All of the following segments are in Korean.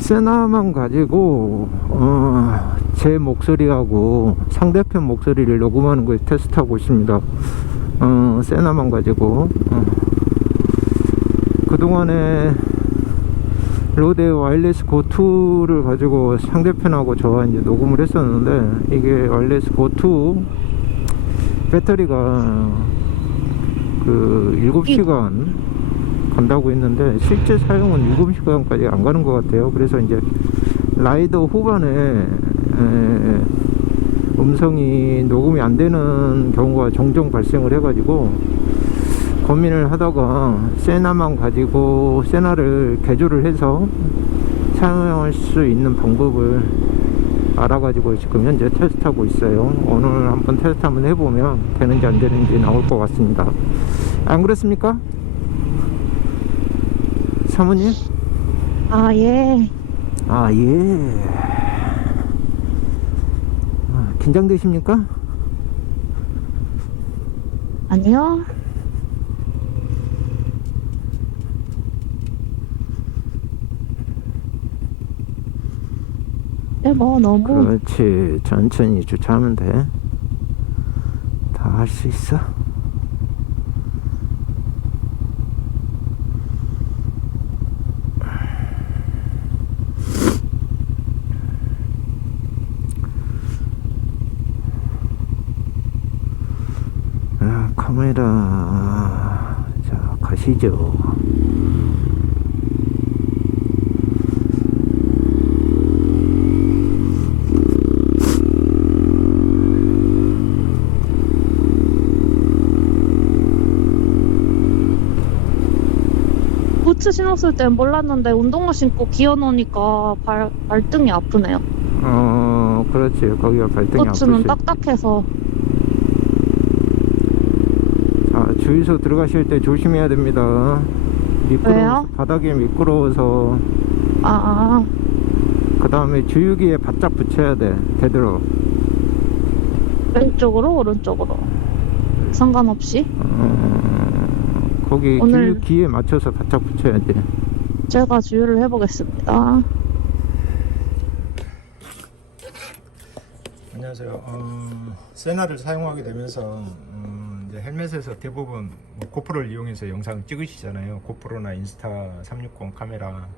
세나만 가지고 어, 제 목소리하고 상대편 목소리를 녹음하는 걸 테스트하고 있습니다. 어, 세나만 가지고 어. 그동안에 로데 와일리스 고2를 가지고 상대편하고 저와 이제 녹음을 했었는데 이게 와일리스 고2 배터리가 그 7시간 간다고 했는데 실제 사용은 7시간까지 안 가는 것 같아요. 그래서 이제 라이더 후반에 에, 음성이 녹음이 안 되는 경우가 종종 발생을 해가지고 고민을 하다가 세나만 가지고 세나를 개조를 해서 사용할 수 있는 방법을 알아가지고 지금 현재 테스트하고 있어요. 오늘 한번 테스트 한번 해보면 되는지 안 되는지 나올 것 같습니다. 안 그렇습니까? 사모님? 아, 예. 아, 예. 아, 긴장되십니까? 아니요. 네, 뭐, 너무. 그렇지. 천천히 주차하면 돼. 다 할 수 있어. 아, 카메라. 자, 가시죠. 부츠 신었을 땐 몰랐는데 운동화 신고 기어 놓으니까 발, 발등이 아프네요. 어, 그렇지. 거기가 발등이 부츠는 아프지. 딱딱해서. 자, 주유소 들어가실 때 조심해야 됩니다. 미끄러 왜요? 바닥이 미끄러워서 아, 아. 그 다음에 주유기에 바짝 붙여야 돼. 되도록. 왼쪽으로, 오른쪽으로. 상관없이. 어, 거기 오늘- 주유기에 맞춰서 바짝 붙여야 돼. 제가 주유를 해보겠습니다. 안녕하세요. 어, 세나를 사용하게 되면서 음, 이제 헬멧에서 대부분 뭐 고프로를 이용해서 영상 찍으시잖아요. 고프로나 인스타 360 카메라.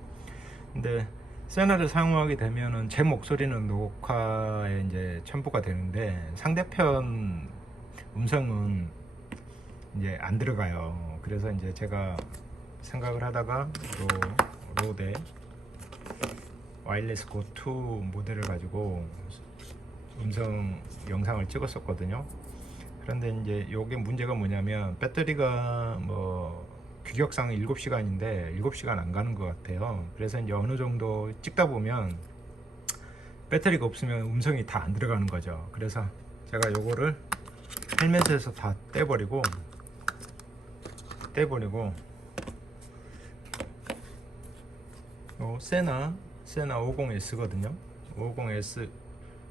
근데 세나를 사용하게 되면은 제 목소리는 녹화에 이제 첨부가 되는데 상대편 음성은 이제 안 들어가요. 그래서 이제 제가 생각을 하다가 또 로데 와일리스 고2 모델을 가지고 음성 영상을 찍었었거든요. 그런데 이제 요게 문제가 뭐냐면 배터리가 뭐 규격상 7시간인데 7시간 안 가는 것 같아요. 그래서 이제 어느 정도 찍다 보면 배터리가 없으면 음성이 다 안 들어가는 거죠. 그래서 제가 요거를 헬멧에서 다 떼버리고 떼버리고 요 세나 세나 50S거든요. 50S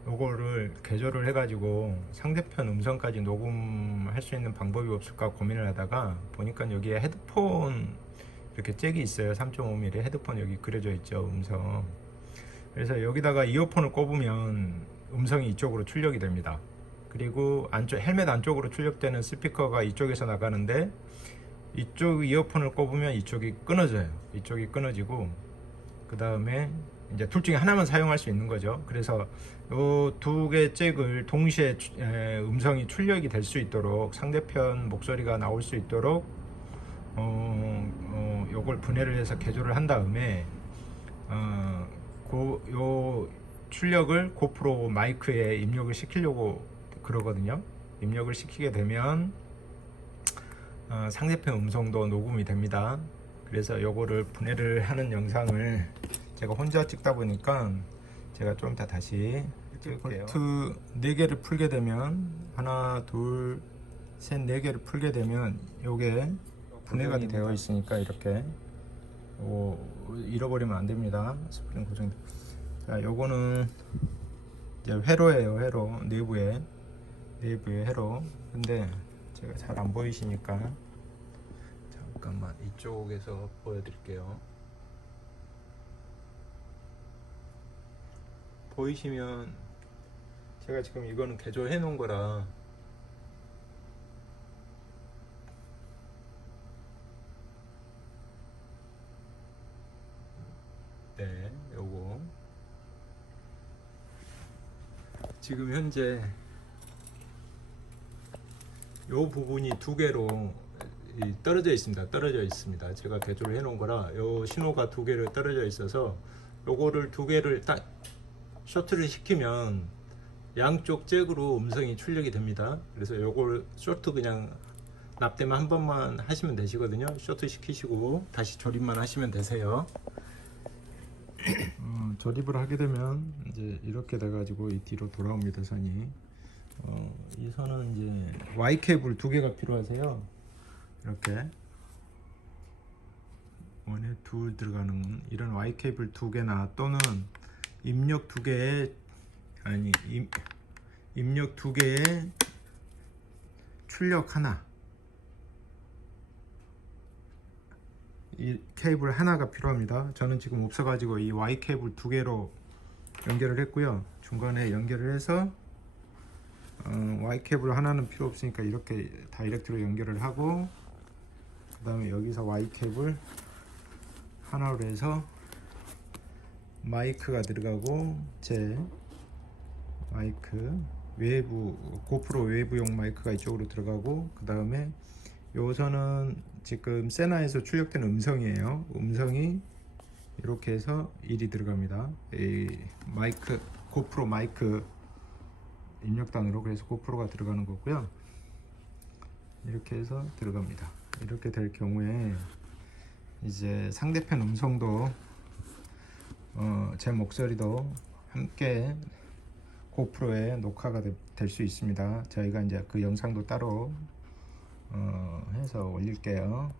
요거를 개조를 해가지고 상대편 음성까지 녹음할 수 있는 방법이 없을까 고민을 하다가 보니까 여기에 헤드폰 이렇게 잭이 있어요. 3.5mm 헤드폰 여기 그려져 있죠 음성. 그래서 여기다가 이어폰을 꼽으면 음성이 이쪽으로 출력이 됩니다. 그리고 안쪽 헬멧 안쪽으로 출력되는 스피커가 이쪽에서 나가는데 이쪽 이어폰을 꼽으면 이쪽이 끊어져요. 이쪽이 끊어지고 그 다음에 이제 둘 중에 하나만 사용할 수 있는 거죠. 그래서 요두개 잭을 동시에 음성이 출력이 될 수 있도록 상대편 목소리가 나올 수 있도록 어, 어, 요걸 분해를 해서 개조를 한 다음에 어, 고, 요 출력을 고프로 마이크에 입력을 시키려고 그러거든요. 입력을 시키게 되면 어, 상대편 음성도 녹음이 됩니다. 그래서 요거를 분해를 하는 영상을 제가 혼자 찍다 보니까 제가 좀 이따 다시. 볼트 4개를 풀게 되면 하나, 둘, 셋, 4개를 풀게 되면 요게 분해가 되어 있으니까 이렇게 오, 잃어버리면 안 됩니다. 스프링 고정. 자, 요거는 이제 회로예요, 회로. 내부에 내부에 회로. 근데 제가 잘 안 보이시니까 잠깐만 이쪽에서 보여드릴게요. 보이시면 제가 지금 이거는 개조해 놓은 거라 네, 요거 지금 현재 요 부분이 두 개로 이 떨어져 있습니다. 떨어져 있습니다. 제가 개조를 해 놓은 거라 요 신호가 두 개로 떨어져 있어서 요거를 두 개를 딱 쇼트를 시키면 양쪽 잭으로 음성이 출력이 됩니다. 그래서 요걸 쇼트 그냥 납땜 한 번만 하시면 되시거든요. 쇼트 시키시고 다시 조립만 하시면 되세요. 어, 조립을 하게 되면 이제 이렇게 돼 가지고 이 뒤로 돌아옵니다 선이. 어, 이 선은 이제 Y 케이블 두 개가 필요하세요. 이렇게 원에 둘 들어가는 이런 Y 케이블 두 개나 또는 입력 두 개에 아니 입, 입력 두 개에 출력 하나 이 케이블 하나가 필요합니다. 저는 지금 없어 가지고 이 Y 케이블 두 개로 연결을 했고요. 중간에 연결을 해서 어, Y 케이블 하나는 필요 없으니까 이렇게 다이렉트로 연결을 하고 그 다음에 여기서 Y 케이블 하나로 해서 마이크가 들어가고 제 마이크 외부 고프로 외부용 마이크가 이쪽으로 들어가고 그 다음에 요선은 지금 세나에서 출력된 음성이에요. 음성이 이렇게 해서 1이 들어갑니다. 이 마이크 고프로 마이크 입력단으로 그래서 고프로가 들어가는 거고요. 이렇게 해서 들어갑니다. 이렇게 될 경우에 이제 상대편 음성도 어, 제 목소리도 함께 고프로에 녹화가 될 수 있습니다. 저희가 이제 그 영상도 따로 어, 해서 올릴게요